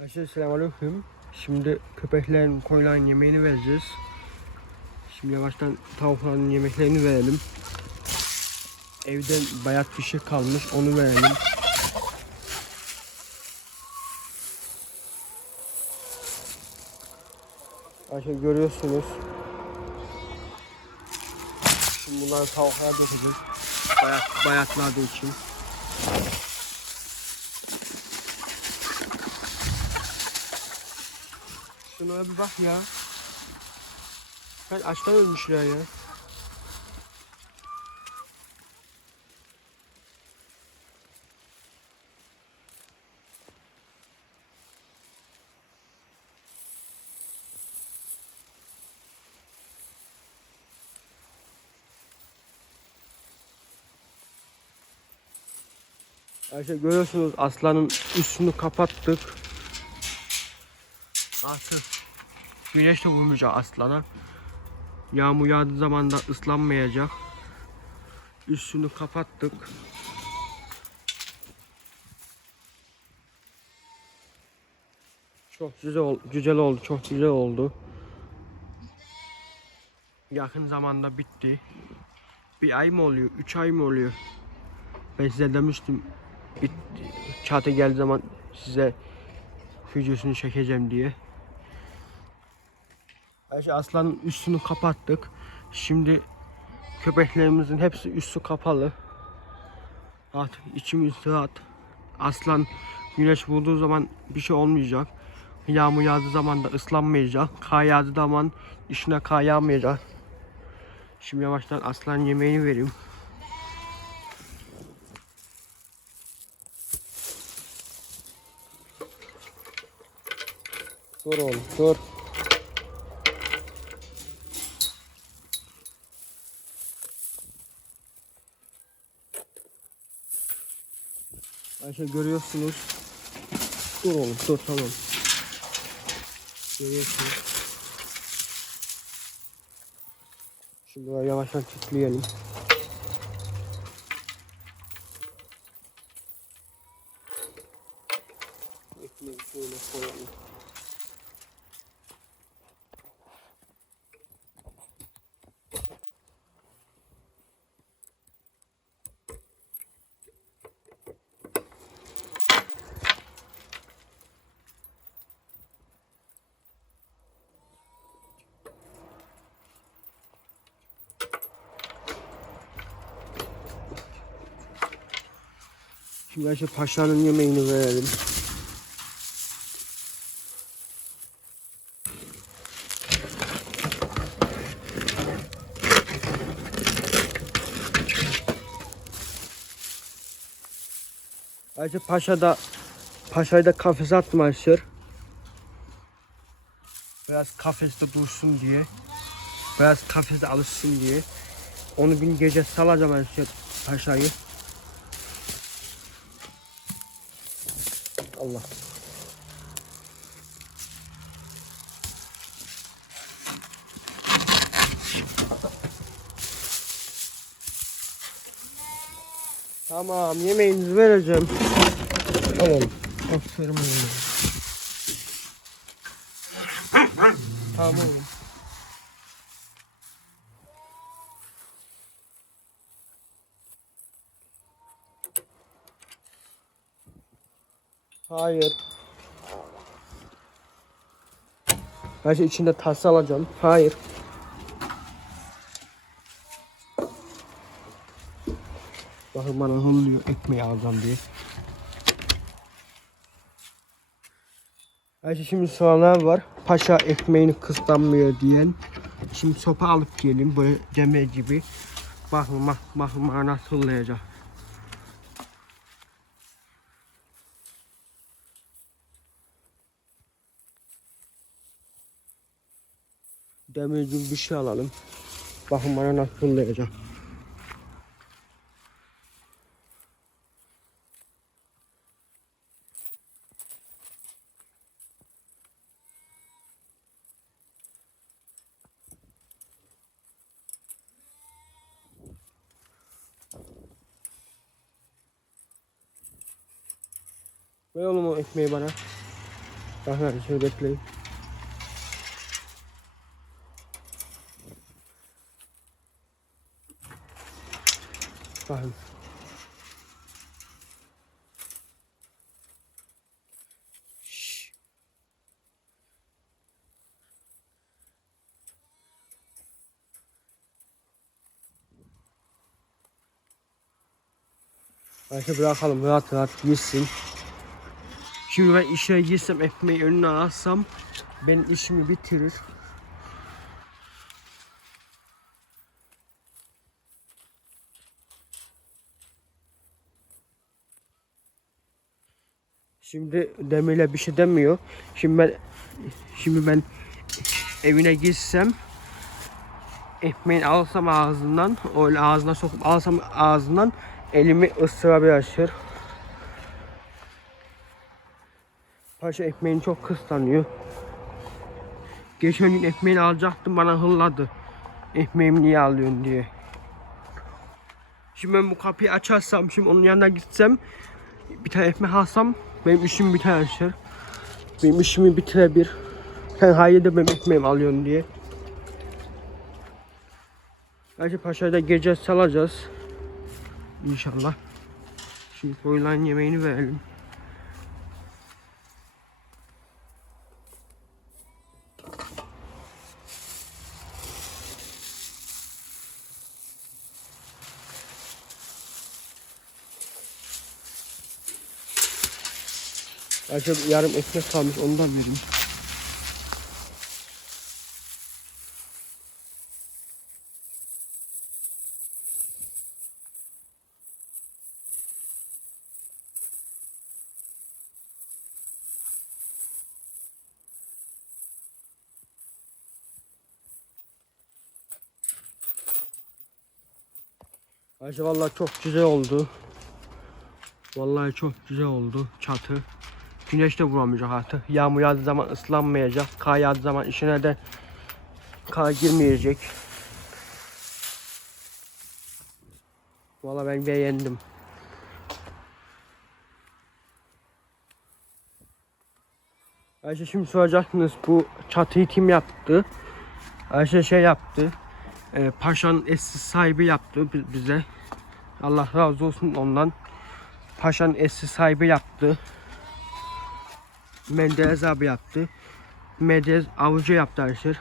Arkadaşlar selamünaleyküm. Şimdi köpeklerin koyulan yemeğini vereceğiz. Şimdi yavaştan tavukların yemeklerini verelim. Evde bayat bir şey kalmış onu verelim. Arkadaşlar görüyorsunuz. Şimdi bunları tavuklara dökeceğiz. Bayat, bayatladığı için. Şuna bir bak ya. Kaç açtan ölmüşler ya. Arkadaşlar görüyorsunuz aslanın üstünü kapattık. Artık güneş de vurmayacak aslana. Yağmur yağdığı zaman da ıslanmayacak. Üstünü kapattık. Çok güzel, ol- güzel oldu, çok güzel oldu. Yakın zamanda bitti. Bir ay mı oluyor, üç ay mı oluyor? Ben size demiştim, bit, çatı geldiği zaman size videosunu çekeceğim diye. Ayşe aslanın üstünü kapattık. Şimdi köpeklerimizin hepsi üstü kapalı. Artık içimiz rahat. Aslan güneş vurduğu zaman bir şey olmayacak. Yağmur yağdığı zaman da ıslanmayacak. Kar yağdığı zaman işine kar yağmayacak. Şimdi yavaştan aslan yemeğini vereyim. Dur oğlum dur. Ayşe görüyorsunuz. Dur oğlum dur tamam. Görüyorsunuz. Şimdi yavaştan titleyelim. Ayşe paşanın yemeğini verelim. Ayşe paşa da paşayı da kafese attım Ayşe. Biraz kafeste dursun diye. Biraz kafeste alışsın diye. Onu bir gece salacağım Ayşe paşayı. Allah. Tamam yemeğinizi vereceğim. Tamam. Aferin oğlum. Tamam oğlum. Hayır. Ben şey içinde tas alacağım. Hayır. Bakın bana hırlıyor ekmeği alacağım diye. Ayşe şimdi soğanlar var. Paşa ekmeğini kıslanmıyor diyen. Şimdi sopa alıp gelin böyle cemre gibi. Bakın bak bakın bana nasıl hırlayacak. Demir bir şey alalım. Bakın bana nasıl fırlayacak. Ver oğlum o ekmeği bana. Bakın şöyle bekleyin. Bakın. Şşş. Ayşe bırakalım rahat rahat girsin. Şimdi ben işe girsem ekmeği önüne alsam benim işimi bitirir. Şimdi Demir'le bir şey demiyor. Şimdi ben şimdi ben evine girsem ekmeğini alsam ağzından öyle ağzına sokup alsam ağzından elimi ısırabilir. Paşa ekmeğini çok kıskanıyor. Geçen gün ekmeğini alacaktım bana hırladı. Ekmeğimi niye alıyorsun diye. Şimdi ben bu kapıyı açarsam şimdi onun yanına gitsem bir tane ekmek alsam benim işim biter arkadaşlar. Benim işimi bitirebilir. Sen hayır de benim ekmeğimi alıyorsun diye. Belki Paşa'yı da gece salacağız. İnşallah. Şimdi koyulan yemeğini verelim. Acaba yarım ekmek kalmış ondan vereyim. Ayşe vallahi çok güzel oldu. Vallahi çok güzel oldu çatı. Güneş de vuramayacak artık. Yağmur yağdığı zaman ıslanmayacak. Kar yağdığı zaman içine de kar girmeyecek. Vallahi ben beğendim. Ayşe şimdi soracaksınız bu çatıyı kim yaptı? Ayşe şey yaptı. E, Paşa'nın eski sahibi yaptı bi- bize. Allah razı olsun ondan. Paşa'nın eski sahibi yaptı. Menderes abi yaptı. Menderes avucu yaptı arkadaşlar.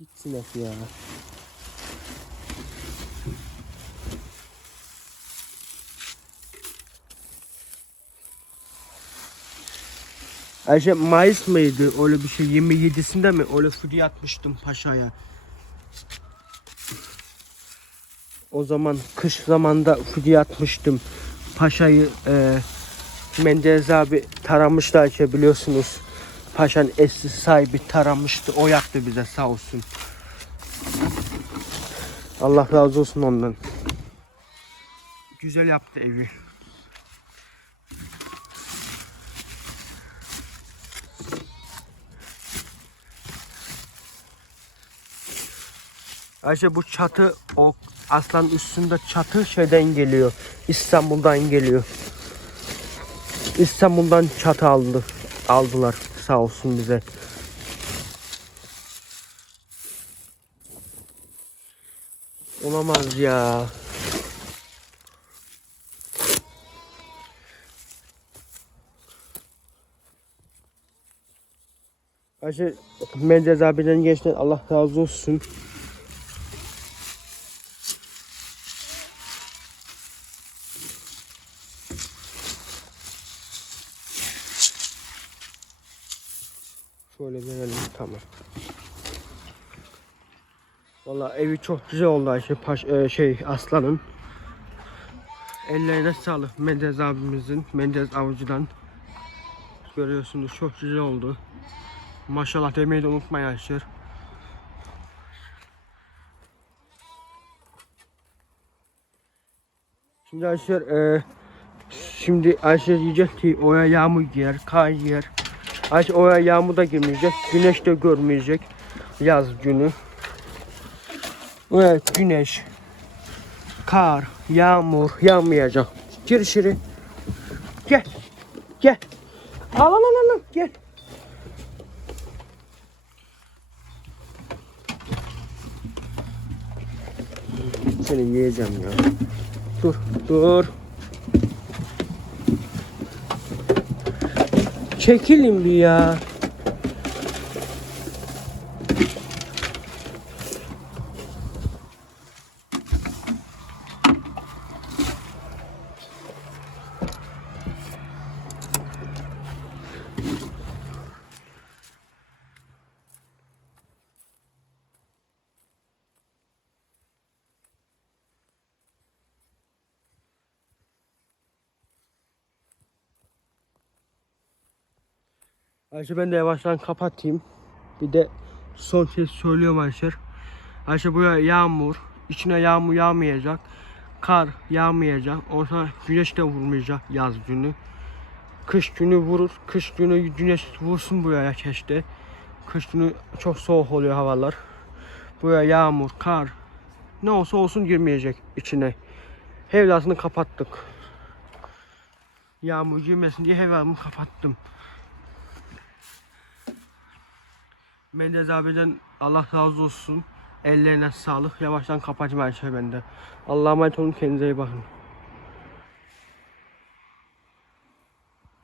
Gitsin hep ya. Ayşe Mayıs mıydı öyle bir şey 27'sinde mi öyle fidye atmıştım paşaya. O zaman kış zamanda fidye atmıştım. Paşayı e, Menderes abi taramıştı Ayşe biliyorsunuz. Paşa'nın eski sahibi taramıştı. O yaptı bize sağ olsun. Allah razı olsun ondan. Güzel yaptı evi. Ayşe bu çatı o aslan üstünde çatı şeyden geliyor. İstanbul'dan geliyor. İstanbul'dan çatı aldı. Aldılar sağ olsun bize. Olamaz ya. Ayşe Menderes abiden geçti. Allah razı olsun. Şöyle verelim tamam. Vallahi evi çok güzel oldu Ayşe Paş e, şey Aslan'ın. Ellerine sağlık Menderes abimizin, Menderes avucudan. Görüyorsunuz çok güzel oldu. Maşallah demeyi de unutmayın Ayşe. Şimdi Ayşe e, şimdi Ayşe diyecek ki oya yağmur giyer, kar giyer. Ayşe oya yağmur da girmeyecek, güneş de görmeyecek yaz günü. Evet güneş. kar, yağmur yağmayacak. Gir içeri. Gel. Gel. Al al al al gel. Seni yiyeceğim ya. Dur, dur. Çekilin bir ya. Ayşe ben de yavaştan kapatayım. Bir de son ses söylüyorum Ayşe. Ayşe buraya yağmur, içine yağmur yağmayacak. Kar yağmayacak. Sonra güneş de vurmayacak yaz günü. Kış günü vurur. Kış günü güneş vursun buraya keşke. Kış günü çok soğuk oluyor havalar. Buraya yağmur, kar ne olsa olsun girmeyecek içine. Hevlasını kapattık. Yağmur girmesin diye hevlamı kapattım. Mendez abiden Allah razı olsun. Ellerine sağlık. Yavaştan kapatayım her şey bende. Allah'a emanet olun. Kendinize iyi bakın.